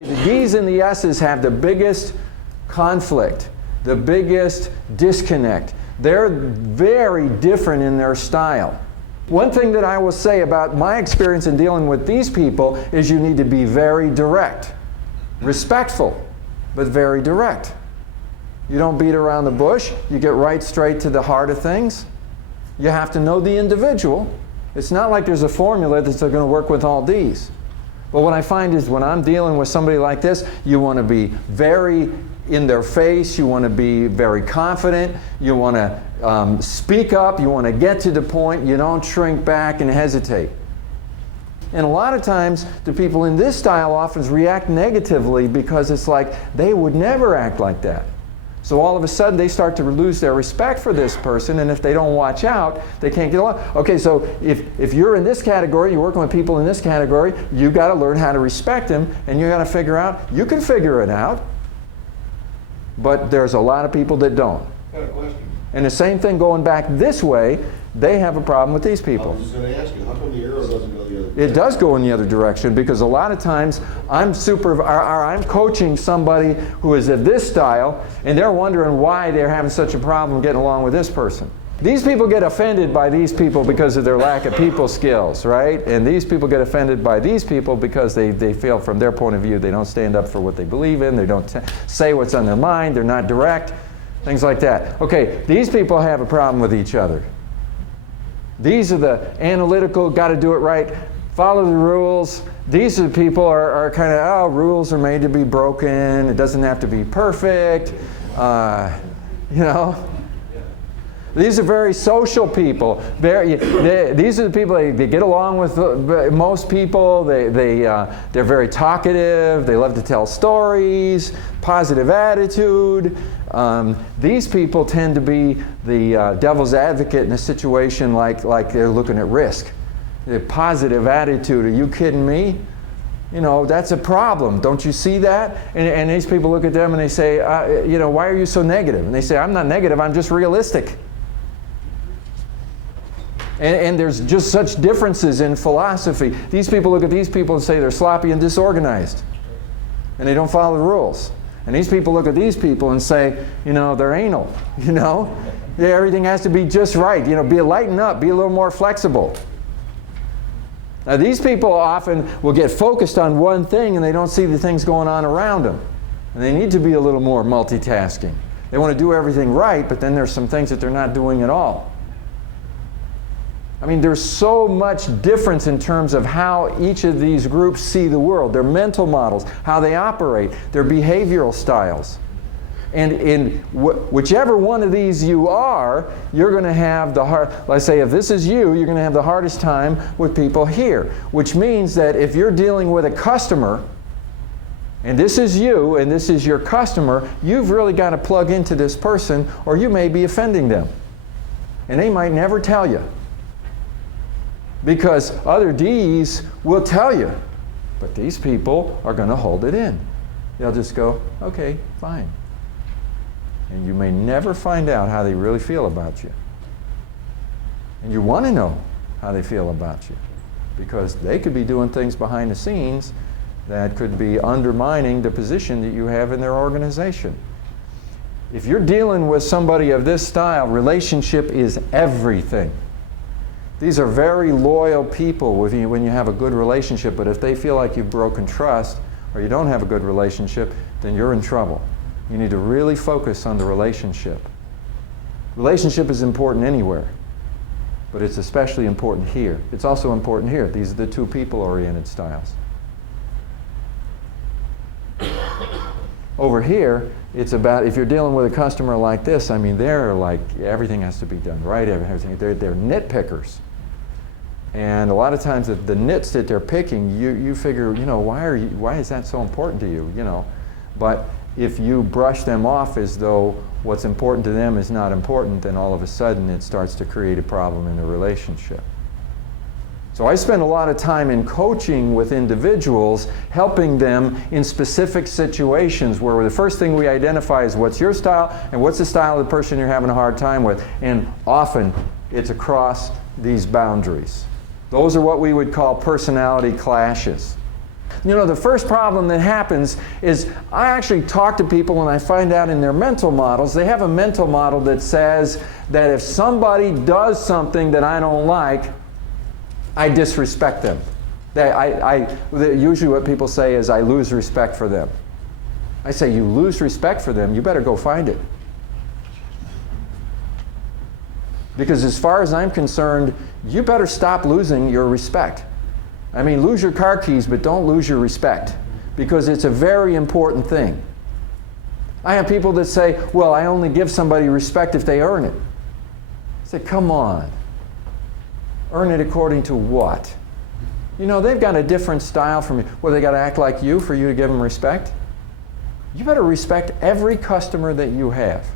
The D's and the S's have the biggest conflict, the biggest disconnect. They're very different in their style. One thing that I will say about my experience in dealing with these people is you need to be very direct, respectful, but very direct. You don't beat around the bush. You get right straight to the heart of things. You have to know the individual. It's not like there's a formula that's going to work with all D's. But what I find is when I'm dealing with somebody like this, you want to be very in their face, you want to be very confident, you want to speak up, you want to get to the point, you don't shrink back and hesitate. And a lot of times the people in this style often react negatively because it's like they would never act like that. So all of a sudden they start to lose their respect for this person, and if they don't watch out, they can't get along. Okay, so if you're in this category, you're working with people in this category, you've got to learn how to respect them, and you've got to figure out, you can figure it out, but there's a lot of people that don't. Got a question. And the same thing going back this way, they have a problem with these people. I was just going to ask you, how come the arrow doesn't go the other way? It does go in the other direction because a lot of times I'm coaching somebody who is of this style, and they're wondering why they're having such a problem getting along with this person. These people get offended by these people because of their lack of people skills, right? And these people get offended by these people because they feel from their point of view they don't stand up for what they believe in, they don't say what's on their mind, they're not direct, things like that. Okay, these people have a problem with each other. These are the analytical, got to do it right, follow the rules. These are the people are kind of, oh, rules are made to be broken. It doesn't have to be perfect. You know. These are very social people. These are the people they get along with most people. They're very talkative. They love to tell stories. Positive attitude. These people tend to be the devil's advocate in a situation like they're looking at risk. The positive attitude, are you kidding me? You know, that's a problem. Don't you see that? And these people look at them and they say, you know, why are you so negative? And they say, I'm not negative, I'm just realistic. And there's just such differences in philosophy. These people look at these people and say they're sloppy and disorganized. And they don't follow the rules. And these people look at these people and say, you know, they're anal, you know? Yeah, everything has to be just right. You know, lighten up, be a little more flexible. Now these people often will get focused on one thing and they don't see the things going on around them. And they need to be a little more multitasking. They want to do everything right, but then there's some things that they're not doing at all. I mean, there's so much difference in terms of how each of these groups see the world, their mental models, how they operate, their behavioral styles. And in whichever one of these you are, you're going to have the hard, let's say if this is you, you're going to have the hardest time with people here. Which means that if you're dealing with a customer, and this is you, and this is your customer, you've really got to plug into this person, or you may be offending them. And they might never tell you. Because other D's will tell you, but these people are going to hold it in. They'll just go, okay, fine. And you may never find out how they really feel about you. And you want to know how they feel about you, because they could be doing things behind the scenes that could be undermining the position that you have in their organization. If you're dealing with somebody of this style, relationship is everything. These are very loyal people when you have a good relationship, but if they feel like you've broken trust or you don't have a good relationship, then you're in trouble. You need to really focus on the relationship. Relationship is important anywhere, but it's especially important here. It's also important here. These are the two people-oriented styles. Over here, it's about, if you're dealing with a customer like this, I mean, they're like, everything has to be done right, everything. They're nitpickers. And a lot of times the nits that they're picking, you figure, you know, why is that so important to you, you know? But if you brush them off as though what's important to them is not important, then all of a sudden it starts to create a problem in the relationship. So I spend a lot of time in coaching with individuals, helping them in specific situations where the first thing we identify is what's your style and what's the style of the person you're having a hard time with. And often it's across these boundaries. Those are what we would call personality clashes. You know, the first problem that happens is I actually talk to people and I find out in their mental models, they have a mental model that says that if somebody does something that I don't like, I disrespect them. Usually what people say is I lose respect for them. I say, you lose respect for them, you better go find it. Because as far as I'm concerned, you better stop losing your respect. I mean, lose your car keys, but don't lose your respect. Because it's a very important thing. I have people that say, well, I only give somebody respect if they earn it. I say, come on. Earn it according to what? You know, they've got a different style from you. Well, they got to act like you for you to give them respect? You better respect every customer that you have.